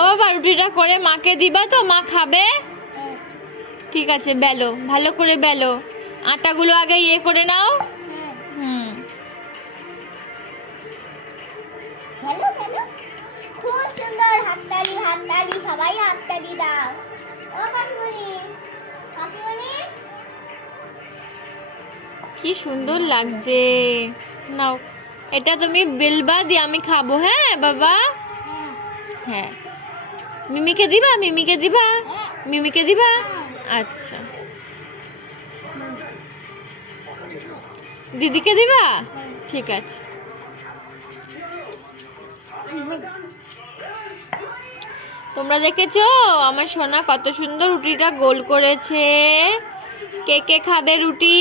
ও বাবা, রুটিটা করে মাকে দিবা তো? মা খাবে? ঠিক আছে, বেলো, ভালো করে বেলো। আটাগুলো আগে ইয়ে করে নাও। হুম। খুব সুন্দর, হাততালি হাততালি, সবাই হাততালি দাও। ও কাকিমণি, কাকিমণি, কি সুন্দর লাগছে। নাও, এটা তুমি বেলবা দিয়ে আমি খাবো। হ্যাঁ বাবা? হ্যাঁ। মিমিকে দিবা? মিমিকে দিবা? মিমিকে দিবা? আচ্ছা। দিদিকে দিবা? ঠিক আছে। তোমরা দেখেছো আমার সোনা কত সুন্দর রুটিটা গোল করেছে? কে কে খাবে রুটি?